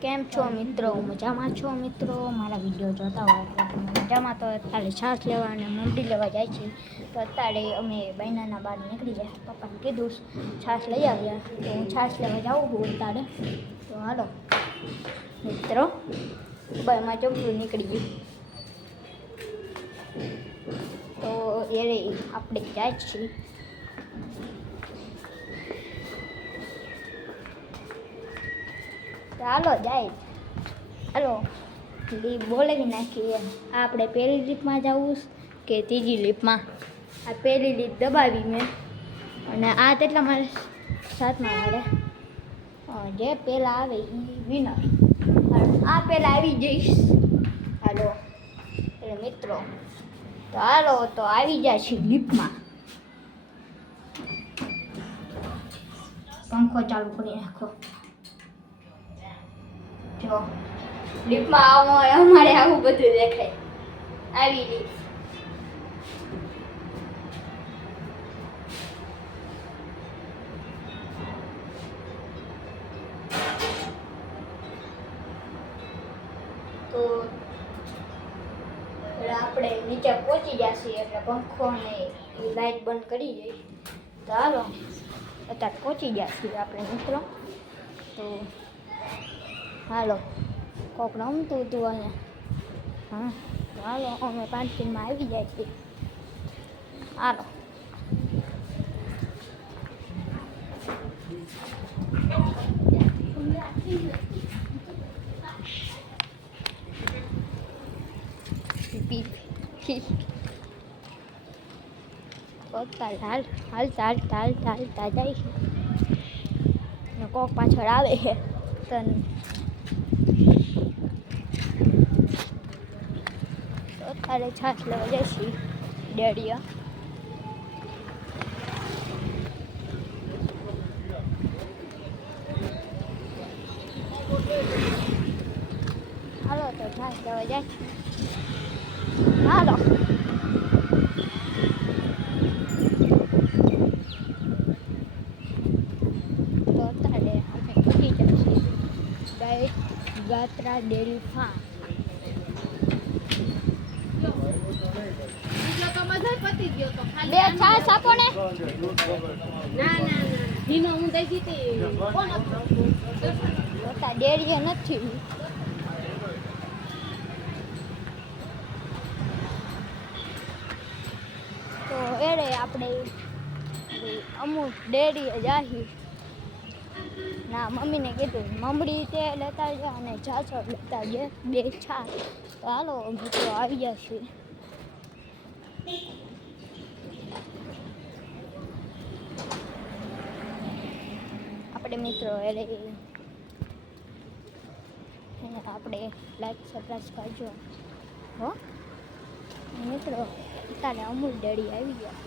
કેમ છો મિત્રો? મજામાં છો મિત્રો? મારા વિડીયો જોતા હોય તો તમે મજામાં. તો અત્યારે છાશ લેવા અને મંડી લેવા જાય છે. તો અત્યારે અમે બહેનાના બહાર નીકળી જાય. પપ્પાને કીધું છાશ લઈ આવ્યા તો હું છાશ લેવા જાઉં છું અત્યારે. તો હાલો મિત્રો, એમાં જમવું નીકળી ગયું. તો એ આપણે જાય છીએ. ચાલો જાય, હાલો બોલાવી નાખીએ. આપણે પહેલી લીફમાં જવું કે ત્રીજી લીફમાં? આ પહેલી લીફ દબાવી મેં, અને આ તેટલા મારે સાથમાં મારે જે પહેલાં આવે એ વિનર. આ પહેલાં આવી જઈશ. હાલો એટલે મિત્રો, તો હાલો તો આવી જાય છે લીફમાં. પંખો ચાલુ કરી નાખો. જો લીફમાં અમારે આવું બધું દેખાય. આવી લીફ. તો આપણે નીચે પહોંચી જશે એટલે પંખો ને લાઈટ બંધ કરી દઈ. તો હાલો અત્યારે પહોંચી જશે આપણે મિત્રો. તો હાલો કોક રમતું હતું અહીંયા. હા તો હાલો અમે પાર્કિંગમાં આવી જાય છીએ. હાલો હાલતા જાય છે. કોક પાછળ આવે છે. અત્યારે છાશ લેવા જઈશું ડેડિયા. હાલો તો છાશ લેવા જાય. હાલો તો અત્યારે અમે પહોંચી જઈશું ગાત્રા ડેરી ફાર્મ. બે છાશ આપો ને. ના હું દઈ દીધી. ડેરીએ નથી. તો એરે આપણે અમુક ડેરીએ જાહી. ના મમ્મીને કીધું મમડી તે લેતા જાય અને છાશ લેતા જાય, બે છાશ. તો હાલો મિત્રો આવી જશે. આપણે મિત્રો એટલે આપણે લાઈક સબસ્ક્રાઇબ કરજો હો મિત્રો. તારે અમૂલ ડેરી આવી ગયા.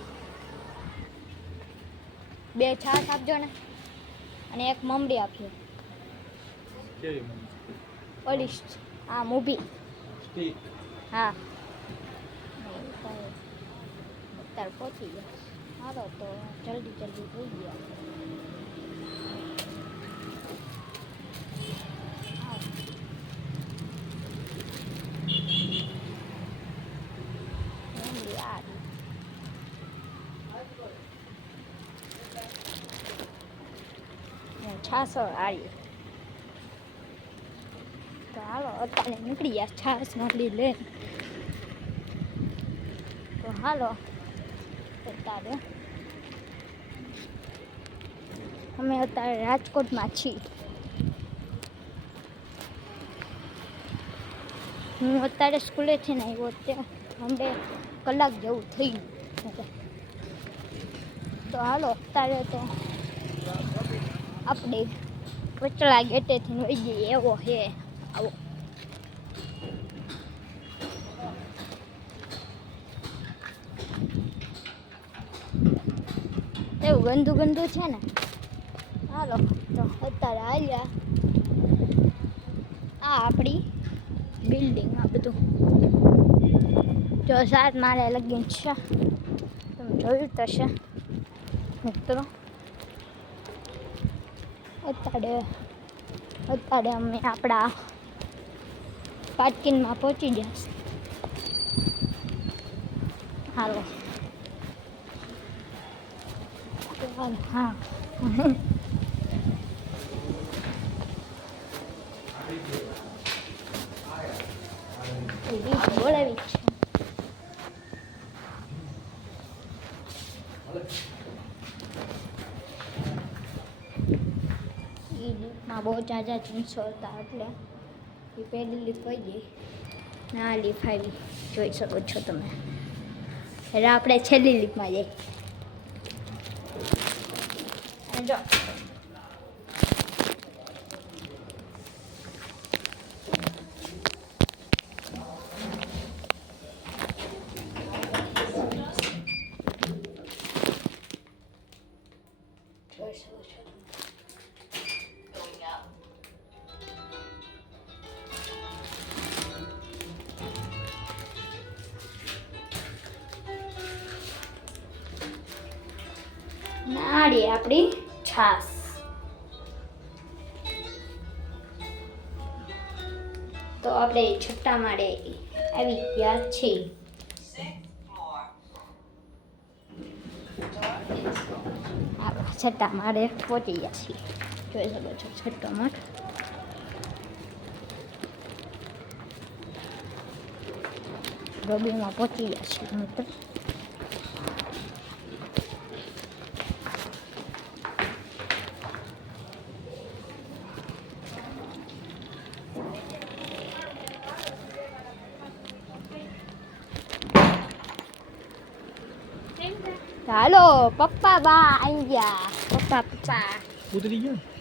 બે છાશ આપજો ને અને એક મમડી આપજો. ઓલી હા મૂવી. હા અત્યારે પહોંચી ગયા. હાલો તો જલ્દી થઈ ગયા. છાશ આવી. તો હાલો અત્યારે નીકળી ગયા છાશ મળી લે. તો હાલો અત્યારે અમે અત્યારે રાજકોટમાં છીએ. હું અત્યારે સ્કૂલેથી ને આવ્યો ત્યાં અમને કલાક જેવું થઈ ગયું. તો હાલો અત્યારે તો આપણે કચરા ગેટેથી વહી જઈએ એવો હે. આવો એવું ગંદુ છે ને. હાલો તો અત્યારે આવ્યા. આ આપણી બિલ્ડિંગ. આ બધું જો સાત મારે લગીન છે. તમે જોયું તો છે મિત્રો. અત્યારે અત્યારે અમે આપણા પાર્કિંગમાં પહોંચી જશે. હાલો હા બોલાવી છે. એ લીફમાં બહુ ઝાઝા જીન્સો હતા એટલે એ પહેલી લીફ હોય ગઈ ને આ લીફ આવી જોઈ શકો છો તમે. એટલે આપણે છેલ્લી લીફમાં જઈએ. અને જો જોઈ શકો છો નાળી આપણી છાસ. તો આપણે છઠ્ઠા માળે આવી ગયા છીએ. આપણે છઠ્ઠા માળે પહોંચી ગયા છીએ. જોઈ શકો છો છઠ્ઠો માળ. લોબીમાં પહોંચી ગયા છીએ મિત્ર. હાલો પપ્પા બા આવી ગયા. પપ્પા ઉતરી ગયા.